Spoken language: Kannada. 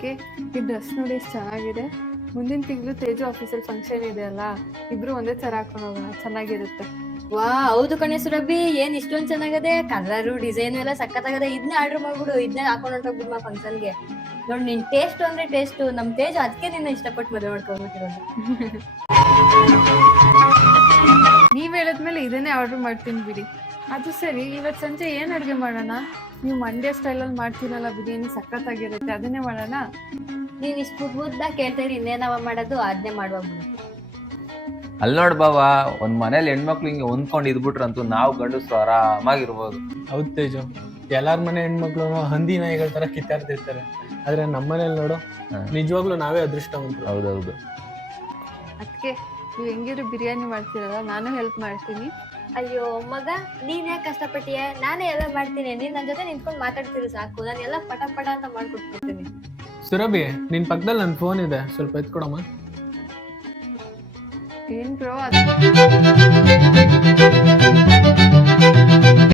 ಅದಕ್ಕೆ ಈ ಡ್ರೆಸ್ ನೋಡಿ ಎಷ್ಟು ಚೆನ್ನಾಗಿದೆ. ಮುಂದಿನ ತಿಂಗಳು ತೇಜು ಆಫೀಸಲ್ಲಿ ಫಂಕ್ಷನ್ ಇದೆ ಅಲ್ಲ, ಇಬ್ರು ಒಂದೇ ತರ ಹಾಕೊಂಡು ಹೋಗೋಣ, ಚೆನ್ನಾಗಿರುತ್ತೆ. ವಾ ಹೌದು ಕಣೆ ಸುರಭಿ, ಏನ್ ಇಷ್ಟೊಂದ್ ಚೆನ್ನಾಗದೆ, ಕಲರು ಡಿಸೈನ್ ಎಲ್ಲ ಸಖತ್ತಾಗದೆ. ಇದನ್ನೇ ಆರ್ಡರ್ ಮಾಡ್ಬಿಡು, ಇದನ್ನೇ ಹಾಕೊಂಡು ಹೊಂಟೋಗ್ಬಿಡು ಫಂಕ್ಷನ್ಗೆ. ನೋಡಿ ನಿನ್ ಟೇಸ್ಟ್ ಅಂದ್ರೆ ಟೇಸ್ಟ್, ನಮ್ ತೇಜ್ ಅದಕ್ಕೆ ನಿನ್ನ ಇಷ್ಟಪಟ್ಟು ಮದುವೆ ಮಾಡ್ಕೊಂಡ್ಬಿಟ್ಟಿರೋದು. ನೀವ್ ಹೇಳದ್ಮೇಲೆ ಇದನ್ನೇ ಆರ್ಡರ್ ಮಾಡ್ತೀನಿ ಬಿಡಿ. ಅದು ಸರಿ, ಇವತ್ ಸಂಜೆ ಏನ್ ಅಡ್ಗೆ ಮಾಡೋಣ? ನೀವು ಮಂಡ್ಯ ಸ್ಟೈಲಲ್ಲಿ ಮಾಡ್ತೀರಲ್ಲ ಬಿರಿಯಾನಿ, ಸಖತ್ತಾಗಿರುತ್ತೆ, ಅದನ್ನೇ ಮಾಡೋಣ. ನೀನ್ ಇಷ್ಟು ಮುದ್ದಾಗಿ ಕೇಳ್ತೀರಿ, ಇನ್ನೇನವ ಮಾಡೋದು, ಅದನ್ನೇ ಮಾಡುವ ಬಿಡು. ಅಲ್ಲಿ ನೋಡ್ ಬಾವ, ಒಂದ್ ಮನೇಲಿ ಹೆಣ್ಮಕ್ಳು ಹಿಂಗೆ ಹೊಂದ್ಕೊಂಡು ಇದ್ಬಿಟ್ರಂತೂ ನಾವು ಗಂಡಸ್ರು ಆರಾಮಾಗಿರ್ಬೋದು. ಹೌದು ತೇಜು, ಎಲ್ಲಾರ ಮನೆ ಹೆಣ್ಮಕ್ಳು ಹಂದಿ ನಾಯಿಗಳ ತರ ಕಿತ್ತಾಡ್ತಿರ್ತಾರೆ, ಆದ್ರೆ ನಮ್ಮನೇಲಿ ನೋಡು ನಿಜವಾಗ್ಲೂ ನಾವೇ ಅದೃಷ್ಟವಂತರು. ಹೌದೌದು. ಅದಕ್ಕೆ ನೀವು ಹೆಂಗಿದ್ರು ಬಿರಿಯಾನಿ ಮಾಡ್ತೀರಲ್ಲ, ನಾನು ಹೆಲ್ಪ್ ಮಾಡ್ತೀನಿ. ಅಯ್ಯೋ ಮಗ, ನೀನ್ ಯಾಕೆ ಕಷ್ಟಪಟ್ಟಿಯ? ನಾನೇ ಎಲ್ಲ ಮಾಡ್ತೀನಿ, ನೀನ್ ನನ್ ಜೊತೆ ನಿಂತ್ಕೊಂಡು ಮಾತಾಡ್ತೀರಿ ಸಾಕು, ನಾನು ಎಲ್ಲ ಪಟ ಪಟ ಅಂತ ಮಾಡ್ಕೊಟ್ಬಿಡ್ತೀನಿ. ಸುರಭಿ, ನಿನ್ ಪಕ್ಕದಲ್ಲಿ ನನ್ನ ಫೋನ್ ಇದೆ, ಸ್ವಲ್ಪ ಎತ್ಕೊಡಮ್ಮ. ಏನ್ ಬ್ರೋ ಅದು?